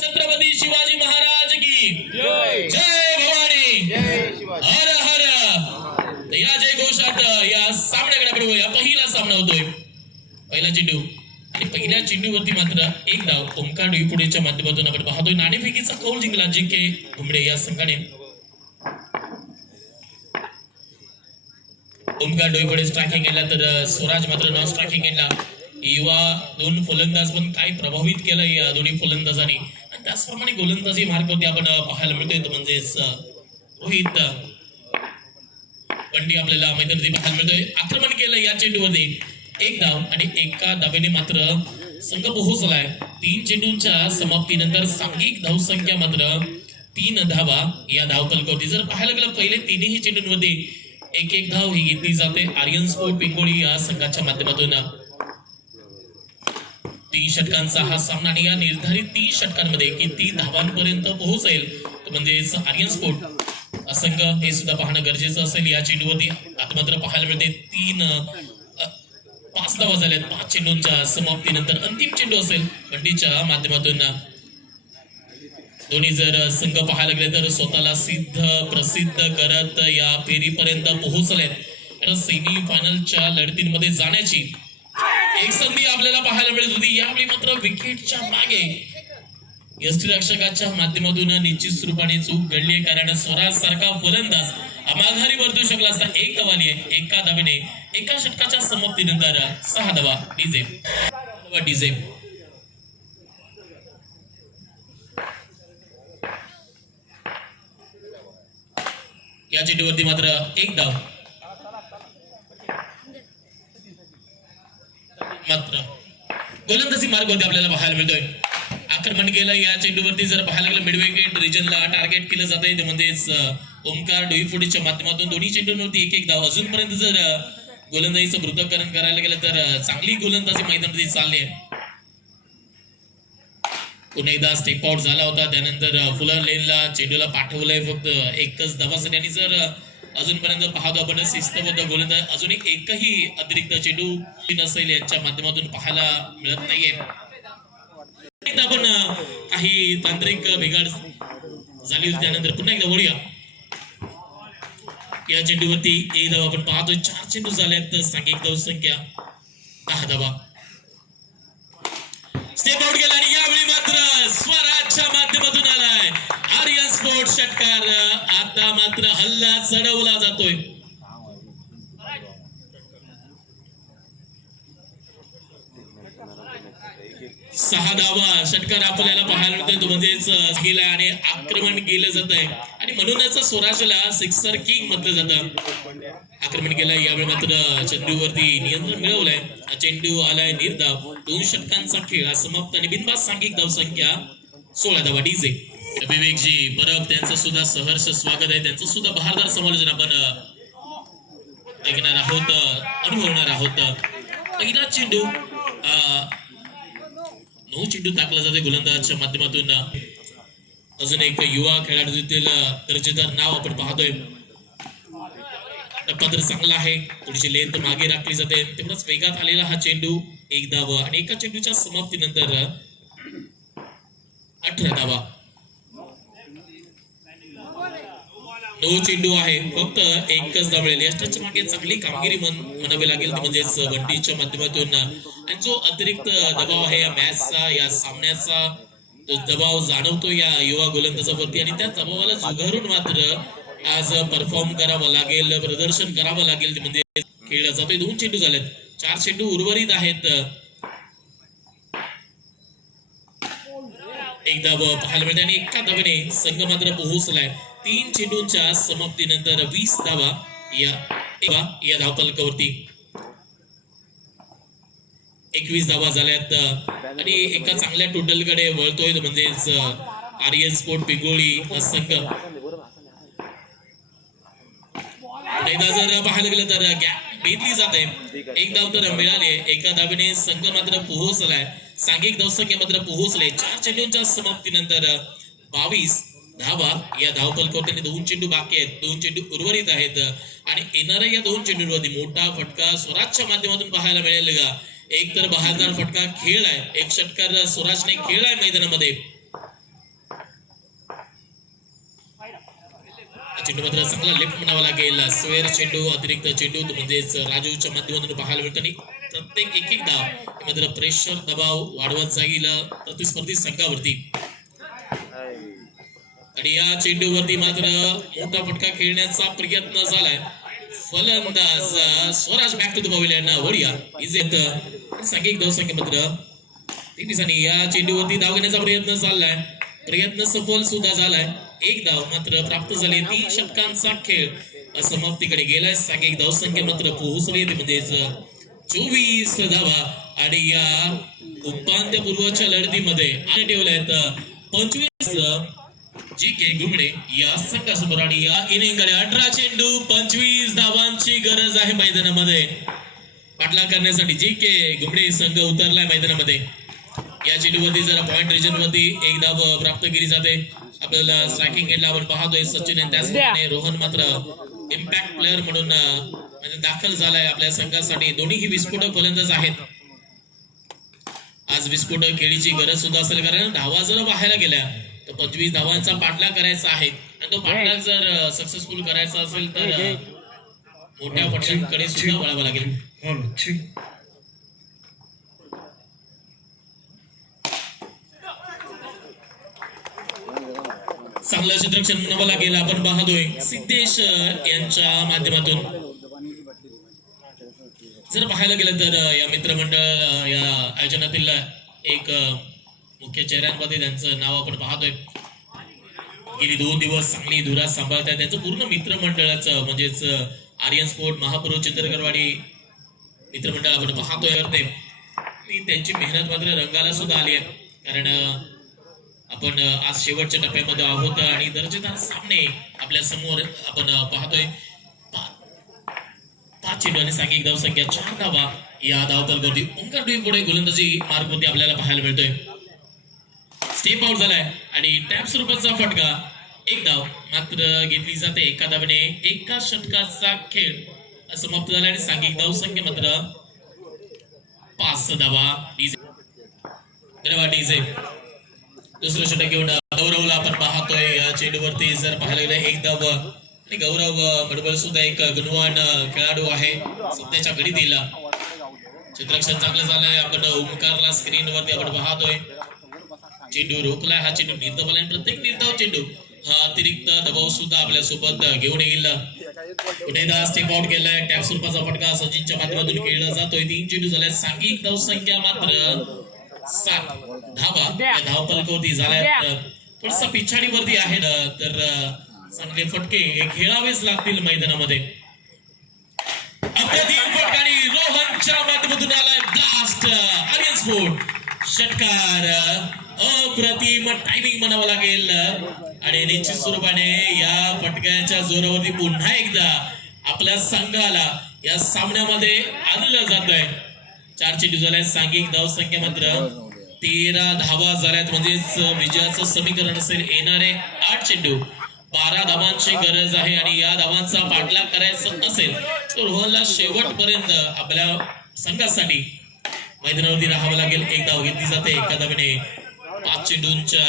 छत्रपती शिवाजी महाराज की जय जय भवानी जय शिवाजी हर हर. तर या जय घोषात या सामन्याकडे आपण वळूया. पहिला सामना होतोय. पहिला चेंडू आणि पहिल्या चेंडूवरती मात्र एक धाव ओमकार डोईफोडेच्या माध्यमातून आपण पाहतोय. नाणेफेकीचा कौल जिंकला जिंके घुमडे या संघाने. ओमकार डोईफोडे स्ट्रायकिंग केला तर स्वराज मात्र नॉन स्ट्रायकिंग केला. युवा दोन फलंदाज पण काय प्रभावित केलं या दोन्ही फलंदाजांनी आणि त्याचप्रमाणे गोलंदाजी मार्गावरती आपण पाहायला मिळतोय. तो म्हणजेच रोहित पंडी आपल्याला मैदानावरती पाहायला मिळतोय. आक्रमण केलं या चेंडूवरती एक धाव आणि एका धावेने मात्र संघ पोहोचलाय. 3 चेंडूंच्या समाप्तीनंतर सांघिक धावसंख्या मात्र 3 धावा या धावफलकावरती. जर पाहायला गेलं पहिले तिन्ही चेंडूंमध्ये एक एक धाव ही घेतली जाते आर्यन स्पोर्ट पिंगोळी या संघाच्या माध्यमातून. 3 षटकांचा हा सामना आणि या निर्धारित 3 षटकांमध्ये किती धावांपर्यंत पोहोचेल म्हणजेच आर्यन स्पोर्ट संघ हे सुद्धा पाहणं गरजेचं असेल. या चेंडूवरती आता मात्र पाहायला मिळते 5 धावा झाल्यात 5 चेंडूंच्या समाप्तीनंतर. अंतिम चेंडू असेल बंडीच्या माध्यमातून. दोन्ही जर संघ पाहायला गेले तर स्वतःला प्रसिद्ध करत या फेरीपर्यंत पोहोचलेत. सेमी फायनलच्या लढतींमध्ये जाण्याची एक संधी आपल्याला पाहायला मिळत होती. यावेळी मात्र विकेटच्या मागे यष्टीरक्षकाच्या माध्यमातून निश्चित स्वरूपाने चूक घडली आहे. कारण स्वराज सारखा फलंदाज माघारी वरतू शकला असता. एक धाव आली आहे एका धावेने. एका षटकाच्या समाप्तीनंतर 6 धावा डीजे. या चेंडूवरती मात्र एक धाव मात्र गोलंदाजी मार्गावरती आपल्याला पाहायला मिळतोय. आक्रमण केलं या चेंडूवरती. जर पाहायला गेलं मिडविकेट रिजनला टार्गेट केलं जात आहे. म्हणजेच ओमकार डोईफोडेच्या माध्यमातून दोन्ही चेंडूंवरती एक एक धाव. अजूनपर्यंत जर गोलंदाजीचं पृथक्करण करायला गेलं तर चांगली गोलंदाजी मैदानामध्ये चालली आहे. पुन्हा एकदा स्टेप आउट झाला होता. त्यानंतर फुलर लेनला चेंडूला पाठवलंय फक्त एकच धावासाठी. आणि जर अजूनपर्यंत पाहतो आपण शिस्तबद्ध गोलंदाज अजून एकही अतिरिक्त चेंडू नसेल यांच्या माध्यमातून पाहायला मिळत नाहीये. एकदा आपण काही तांत्रिक बिघाड झाली होती. त्यानंतर पुन्हा एकदा वळूया. या चेंडूवरती एक धाव आपण पाहतोय. 4 चेंडू झाल्यात सांघिक धावसंख्या 10 धावा. स्टेप आउट गेला आणि यावेळी मात्र स्वराजच्या माध्यमातून आलाय आर्यन स्पोर्ट षटकार. आता मात्र हल्ला चढवला जातोय. सहा धावा षटकार आपल्याला पाहायला मिळतोय. तो म्हणजेच गेला आणि आक्रमण केलं जात आहे आणि म्हणूनच स्वराजला सिक्सर किंग म्हटलं जातं. आक्रमण केलं यावेळी मात्र चेंडूवरती नियंत्रण मिळवलंय. चेंडू आलाय निर्धाव. 2 षटकांचा खेळ समाप्त आणि बिनबाद सांघिक धावसंख्या 16 धावा डीजे. विवेकजी परब त्यांचं सुद्धा सहर्ष स्वागत आहे. त्यांचं सुद्धा बहारदार समालोचन आपण ऐकणार आहोत अनुभवणार आहोत. पहिला चेंडू 9 चेंडू टाकला जाते गोलंदाजाच्या माध्यमातून. अजून एक युवा खेळाडूतील दर्जेदार नाव आपण पाहतोय. टप्पा तर चांगला आहे. थोडीशी लेंथ मागे राखली जाते. तेवढाच वेगात आलेला हा चेंडू एक धाव आणि एका चेंडूच्या समाप्तीनंतर 18 धावा. 9 चेंडू आहे फक्त एकच धाव मिळेल. यष्टाच्या मागे चांगली कामगिरी म्हणावी लागेल. म्हणजेच बंडीच्या माध्यमातून आणि जो अतिरिक्त दबाव आहे या मॅचचा या सामन्याचा तो दबाव जाणवतो या युवा गोलंदाजावरती आणि त्या दबावाला झुगारून मात्र आज परफॉर्म करावं लागेल. प्रदर्शन करावं लागेल. म्हणजे खेळला जातोय. 2 चेंडू झालेत. 4 चेंडू उर्वरित आहेत. एक धाव पाहायला मिळते आणि एका धावेने संघ मात्र पोहोचलाय. 3 चेंडूंच्या समाप्तीनंतर 20 धावा या धावफलकावरती. 21 धावा झाल्यात आणि एका चांगल्या टोटलकडे वळतोय. म्हणजेच आर्यन स्पोर्ट पिंगोळी हा संघ. एकदा जर पाहायला गेलं तर गॅप बेधली जाते. एक धाव तर मिळाली. एका धावेने संघ मात्र पोहोचलाय. सांघिक धावसंख्या मात्र पोहोचले. 4 चेंडूंच्या समाप्तीनंतर 22 धावा या धावफलकावरती. 2 चेंडू बाकी आहेत. 2 चेंडू उर्वरित आहेत आणि येणाऱ्या या 2 चेंडूंवरती मोठा फटका स्वराजच्या माध्यमातून पाहायला मिळेल का. एक तर बहारदार फटका खेळलाय. एक षटकार स्वराजने खेळलाय मैदानामध्ये चेंडू मात्र चांगला लेफ्ट म्हणावा लागेल. स्क्वेअर चेंडू अतिरिक्त चेंडू म्हणजेच राजूच्या माध्यमातून पाहायला मिळतो आणि प्रत्येक एक धाव मात्र प्रेशर दबाव वाढवत जाईल प्रतिस्पर्धी संघावरती. आणि या चेंडूवरती मात्र मोठा फटका खेळण्याचा प्रयत्न झालाय. फलंदाज Swaraj back to the pavilion वडिया इजेत सांघिक धावसंख्या मात्र 3 या चेंडूवरती धाव घेण्याचा प्रयत्न चाललाय. प्रयत्न सफल सुद्धा झालाय. एक धाव मात्र प्राप्त झाली. 3 षटकांचा खेळ समाप्तीकडे गेलाय. सांघिक धावसंख्या मात्र पोहोचली म्हणजेच 24 धावा. आणि या उपांत्यपूर्वच्या लढतीमध्ये आणि ठेवल्यात 25 जी.के. घुमडे या संघासमोर. आणि या इनिंगकडे 18 चेंडू 25 धावांची गरज आहे मैदानामध्ये. पाठलाग करण्यासाठी जी.के. घुमडे संघ उतरलाय मैदानामध्ये. या चेंडूवरती जरा पॉइंट रिजन वरती एक धाव प्राप्त केली जाते. आपल्याला स्ट्रायकिंग एंडला आपण पाहतोय सचिन आणि त्याचप्रमाणे रोहन मात्र इम्पॅक्ट प्लेअर म्हणून म्हणजे दाखल झालाय आपल्या संघासाठी. दोन्हीही विस्फोटक फलंदाज आहेत. आज विस्फोटक खेळीची गरज सुद्धा असेल कारण धावा जर बाहेर गेल्या तर 25 धावांचा पाठलाग करायचा आहे आणि तो पाठलाग जर सक्सेसफुल करायचा असेल तर मोठ्या पक्षांकडे सुद्धा वळावं लागेल. चांगलं क्षेत्ररक्षण म्हणावं लागेल. आपण पाहतोय सिद्धेश यांच्या माध्यमातून. जर पाहायला गेलं तर या मित्रमंडळ या आयोजनातील एक मुख्य चेहऱ्यांमध्ये त्यांचं नाव आपण पाहतोय. गेली 2 दिवस चांगली धुरा सांभाळतात. त्यांचं पूर्ण मित्रमंडळाचं म्हणजेच आर्यन स्पोर्ट महापुरुष चित्रकरवाडी मित्रमंडळ आपण पाहतोय करते. त्यांची मेहनत मात्र रंगाला सुद्धा आली आहे कारण आपण आज शेवटच्या टप्प्यामध्ये आहोत आणि दर्जेदार सामने आपल्या समोर आपण पाहतोय. 5 चेंडू आणि सांघिक धावसंख्या 4 धावा या धावफलकावरती. ओंकार पुढे गोलंदाजी मार्गवरती आपल्याला पाहायला मिळतोय. स्टेप आउट झालाय आणि टॅप स्वरूपाचा फटका. एक धाव मात्र घेतली जाते. एका धावेने एका षटकाचा खेळ समाप्त झाला आणि सांघिक धावसंख्या मात्र 5 धावा. डीजे दुसरं षटक घेऊन गौरवला आपण पाहतोय. या चेंडूवरती जर पाहायला गेलं एक धाव आणि गौरव मडबल सुद्धा एक गुणवान खेळाडू आहे सध्याच्या घडीतील. क्षेत्ररक्षण चांगलं झालंय. आपण ओंकारला स्क्रीनवरती आपण पाहतोय. चेंडू रोखलाय. हा चेंडू निर्धाव आणि प्रत्येक निर्धाव चेंडू हा अतिरिक्त दबाव सुद्धा आपल्या सोबत घेऊन येईल. पुन्हा स्टेप आउट केलाय. टॅप स्वरूपाचा फटका सचिनच्या माध्यमातून खेळला जातोय. 3 चेंडू झालाय. सांघिक धावसंख्या मात्र 7 धावा या धावफलकावरती झाल्यात. थोडसा पिछाडीवरती आहे तर चांगले फटके खेळावेच लागतील मैदानामध्ये. अप्रतिम फटकाने रोहनच्या माध्यमातून आलाय ब्लास्ट. आर्यन स्पोर्ट षटकार अप्रतिम टायमिंग म्हणावं लागेल आणि निश्चित स्वरूपाने या फटक्याच्या जोरावरती पुन्हा एकदा आपल्या संघाला या सामन्यामध्ये आणलं जात आहे. 4 चेंडू झाल्यात. सांघिक धावसंख्या मात्र 13 धावा झाल्यात म्हणजेच विजयाचं समीकरण असेल. येणारे 8 चेंडू 12 धावांची गरज आहे आणि या धावांचा पाठलाग करायचा असेल तर रोहनला शेवटपर्यंत आपल्या संघासाठी मैदानावरती राहावं लागेल. एक धाव घेतली जाते. एका धावेने 5 चेंडूंच्या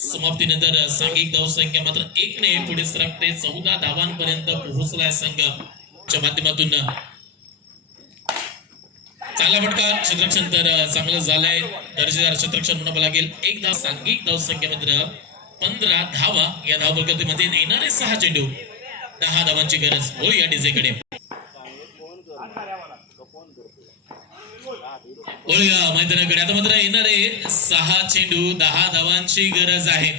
समाप्तीनंतर सांघिक धावसंख्या मात्र 1 ने पुढे सरकते. 14 धावांपर्यंत पोहोचलाय संघाच्या माध्यमातून. चांगला फटका. क्षेत्ररक्षण तर चांगलं झालंय. दर्जेदार क्षेत्ररक्षण म्हणावं लागेल. एक धाव. सांघिक धावसंख्या मात्र 15 धावा या धावफलकामध्ये. येणारे 6 चेंडू 10 धावांची गरज. बोलूया डीजेकडे. बोलूया मैदानाकडे. आता मात्र येणारे 6 चेंडू 10 धावांची गरज आहे.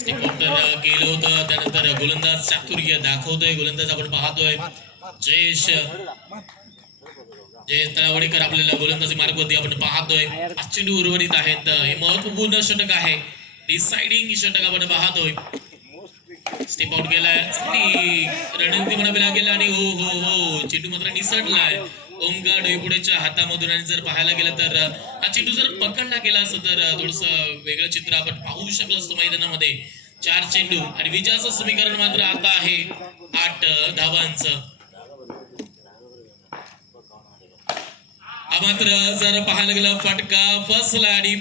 तर केलं होतं. त्यानंतर गोलंदाज चातुर्य दाखवतोय. गोलंदाज आपण पाहतोय जयेश तळावडेकर आपल्याला गोलंदाजी मार्गवरती आपण पाहतोय. 5 चेंडू उर्वरित आहेत. हे महत्वपूर्ण षटक आहे. डिसाइडिंग षटक आपण पाहतोय. स्टेप आउट केलाय. चांगली रणनीती म्हणावी लागेल आणि हो हो हो चेंडू मात्र निसटलाय ओंकार डोईपुडेच्या हातामधून. आणि जर पाहायला गेलं तर हा चेंडू जर पकडला गेला असं तर थोडस वेगळं चित्र आपण पाहू शकलो असतो मैदानामध्ये. 4 चेंडू आणि विजयाचं समीकरण मात्र आता आहे 8 धावांचं. मात्र जर पाहायला गेलं फटका फसला आणि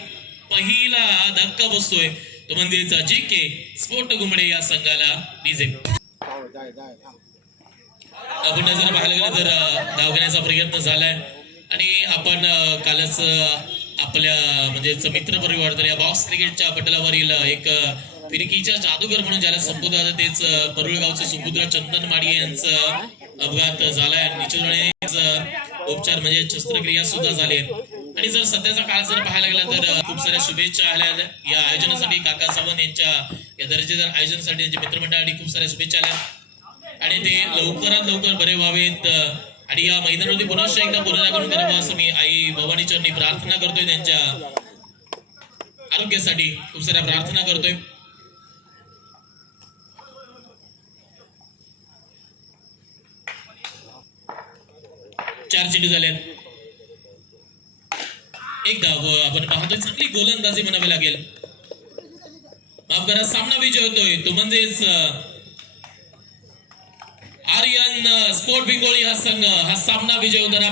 पहिला धक्का बसतोय तो म्हणजेच JK स्पोर्ट घुमडे या संघाला विजेत. आपण जर पाहायला गेलं तर धाव घेण्याचा प्रयत्न झालाय आणि आपण कालच आपल्या म्हणजेच मित्र परिवार तर या बॉक्स क्रिकेटच्या पटलावरील एक फिरकीच्या जादूगर म्हणून ज्याला संबोधतात तेच परुळगावचे सुपुत्र चंदन माडिये यांचा अपघात झालाय आणि निश्चितपणे उपचार म्हणजे शस्त्रक्रिया सुद्धा झाली आणि जर सध्याचा काळ जर पाहायला गेला तर खूप साऱ्या शुभेच्छा आल्या या आयोजनासाठी. काका सावंत यांच्या या दर्जेदार आयोजनासाठी त्यांच्या मित्रमंडळासाठी खूप साऱ्या शुभेच्छा आल्या आणि ते लवकरात लवकर बरे व्हावेत आणि या मैदानावरती पुन्हा एकदा पुनरागमन करावं असं मी आई भवानी चरणी प्रार्थना करतोय. त्यांच्या आरोग्यासाठी खूप साऱ्या प्रार्थना करतोय. चार चेंडू झाले, एक धाव आपण पाहतोय. चांगली गोलंदाजी म्हणावी लागेल. माफ करा, सामना विजय होतोय तो म्हणजेच आर्यन स्पोर्ट बिंगोळी हा संघ हा सामना विजय होताना